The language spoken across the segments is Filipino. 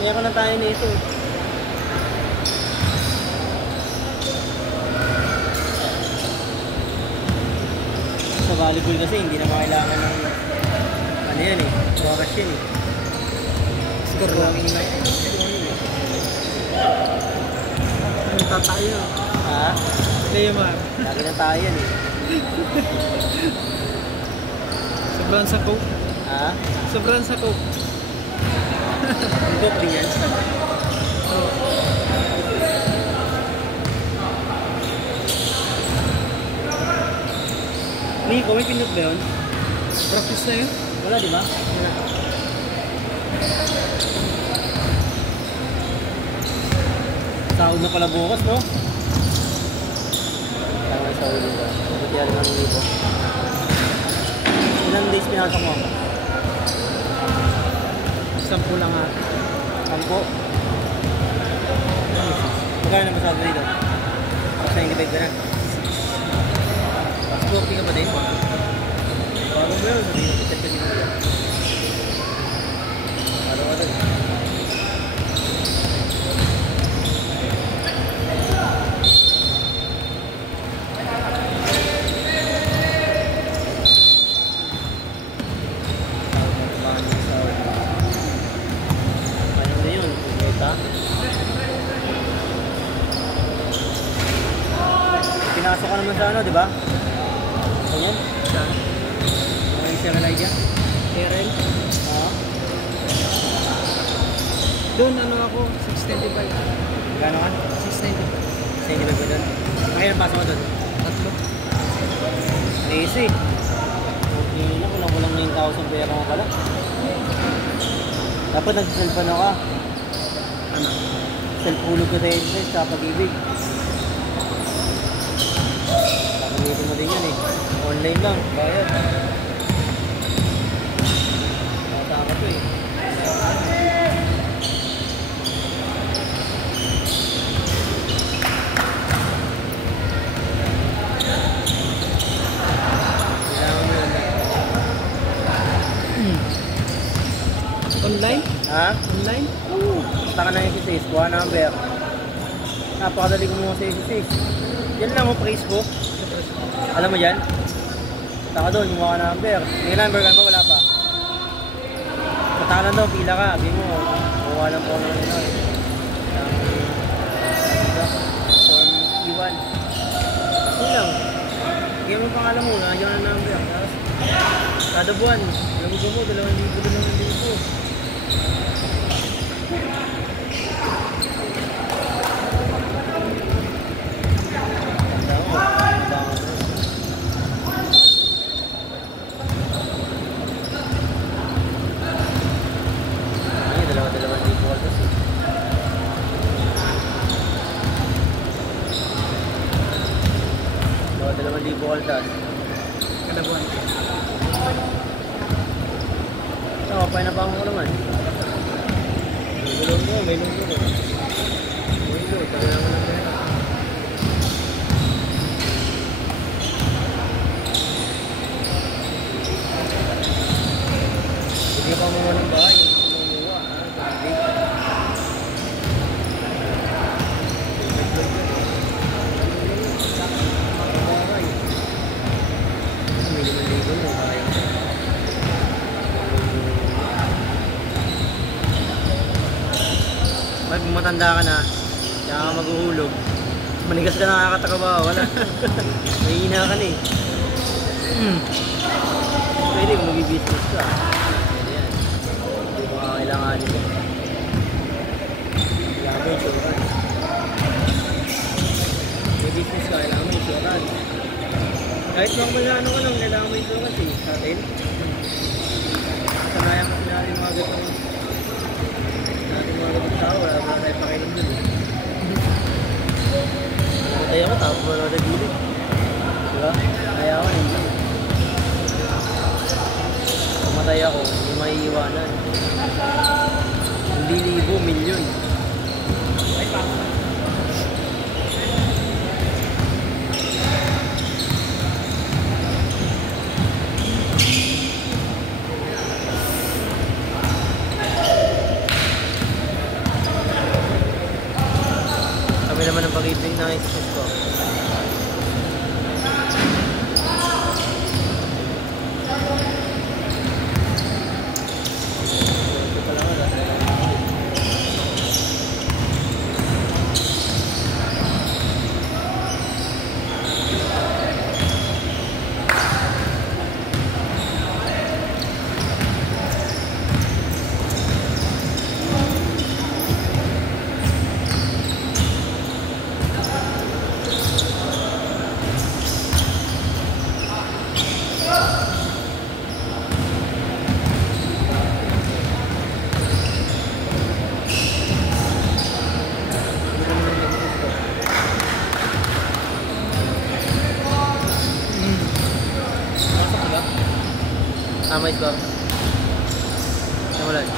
Meron na tayo nito. Sa volleyball kasi hindi na makailangan ng ano yan eh, oras yan eh. Score lang lang. Ano tatayo? Ha? Neymar. Lagi na tayo yan eh. Sobrang sa coke? Ha? Sobrang sa coke. Ang coke din yan? Oo. Nico, may pinot ba yun? Practice na yun? Wala, di ba? Wala. Sahod na pala bukas, no? Tama yung sahod dito. Buti yan ng libo. Ilang days pinasok mo? 10 lang ha. 10? Magkano na masado dito? Mas 95 ka na. Passport ka ba din? Bago mo yun, sabihin mo, check ka din mo yan. Ano ka doon? Pinasok ka naman sa ano, di ba? Ganyan? Saan? Ang isang Elijah? Aaron? Oo. Doon ano ako, 695. Gano ka? 695. 695 ba doon? Kaya pasok mo doon? 3. Easy. Okay na, kulang-kulang 9,000 pera mo pala. Dapat nag-cellphone ka. Ano? Cellphone ko tayo sa pag-ibig. Gamitin mo din yan eh. Online lang. Bayad. Mataka to eh. Kailangan mo yun. Online? Ha? Online? Oo. Punta ka na yung C6. Kuha number. Napakadali ko mo sa C6. Yan lang mo Facebook. Alam mo yan? Taka doon, yung mga number. May number ka ba? Wala pa. Patalan daw, pila ka. Sabi mo, kuha lang po ng form E1. Yun lang. Kaya mo pangalan mo, nandiyan ang number. Tapos, kada buwan, alam mo, 2,000. Voltas. Kada buwan. Oo, pay na bango ko naman. May lunggo, may lunggo. May lunggo, tayo naman ang pera. Hindi pa mo ng bahay, kumuha. Pag matanda ka na, kaya ka maghuhulog. Manigas ka nakakatrabaho, wala. Mahihina ka na eh. Pwede kung mag-business ka. Pwede yan. Hindi mo kakailanganin mo. Kailangan mo insurance. May business ka, kailangan mo insurance. Kahit normal na ano ka lang, kailangan mo insurance eh. Sa atin. Kasanayan kasi natin mga gatong tao, wala tayo pakainom dun eh. Namatay ako, tapos wala nagilid. Diba? Kaya ako, hindi. Namatay ako, hindi maiiwanan. Hindi libo, milyon. Ay, pa. na isis ko. Ito pala ko. Mais ba? Namulan.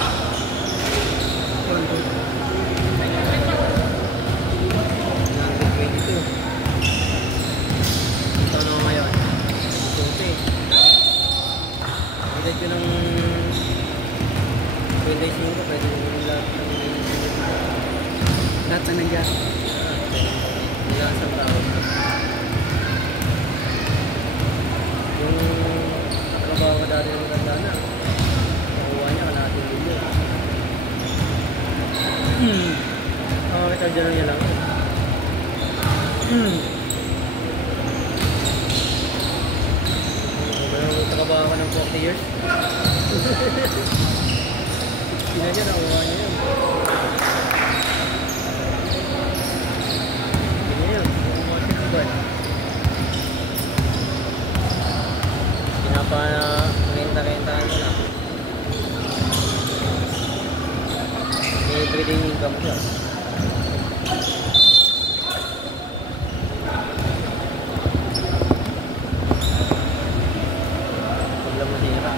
Ito ano ngayon? Ito ilad ko ng 25 ko, pwede lahat na nandiyan. Ilang sa tao. Yung nakabawa ko dati ng maganda na. Nakuha niya, kalahating video. Kita dyan niya lang. Nakabawa ko ng 40 years. Sina niya, nakuha niya yun. Hindi niya yun. Pinapa-renta-rentahan mo lang. Everyday income siya. Pagla mo sira.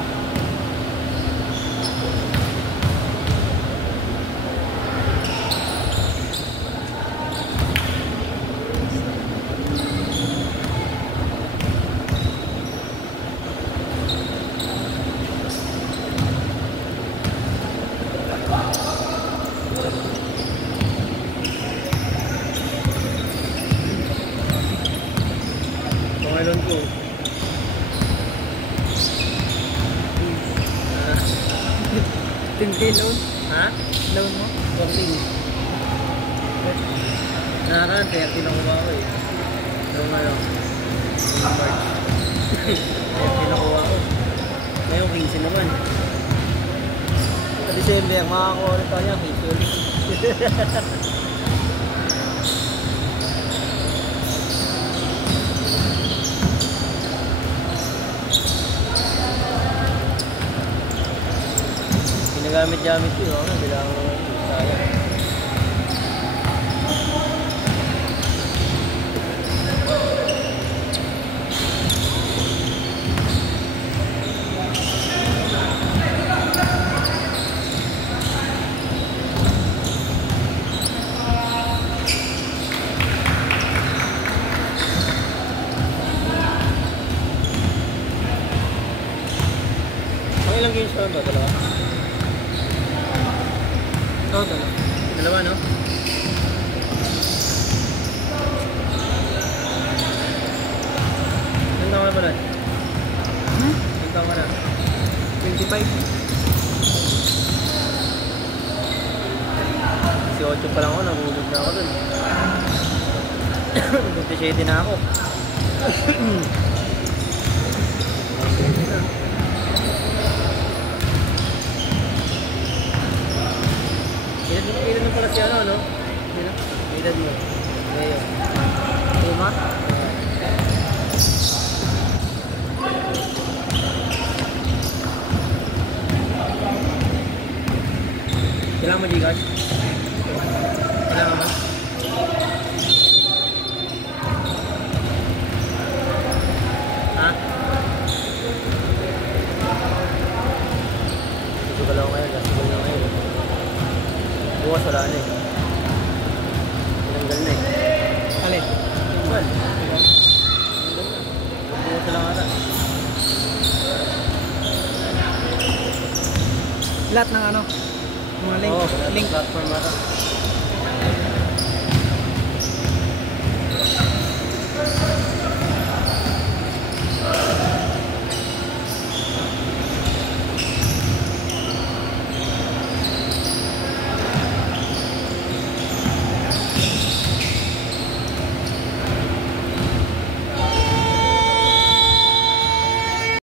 Pangalon ko. Tindi loan? Ha? Loan mo? 14. Nakakaan, 30 lang kuha ko eh. Yung ano, yung March. 30 lang kuha ko. Ngayon, 15 naman. Sa December, makakuha ulit tayo niya, 15 ulit. Ginagamit-gamit ko yun, bilang sayang. Ang ilang games pa ba? Dalawa? Oo, dalawa. Dalawa, no? Ilan taon ka ba lang? Ilan taon ka na? 25. 18 pa lang ako, nabulog na ako dun. 27 na ako. Ilan na pala si ano, no? Ilan mo? Ngayon. 5? Kailangan mo Gcash? Kailangan mo? Ha? Gusto ka lang ngayon, gusto ka lang ngayon. Bukas wala na eh. Tinanggal na eh. Alin? Tinanggal. Bukas lang ata. Lahat ng ano? Mga link. Oo, Link. platform ata.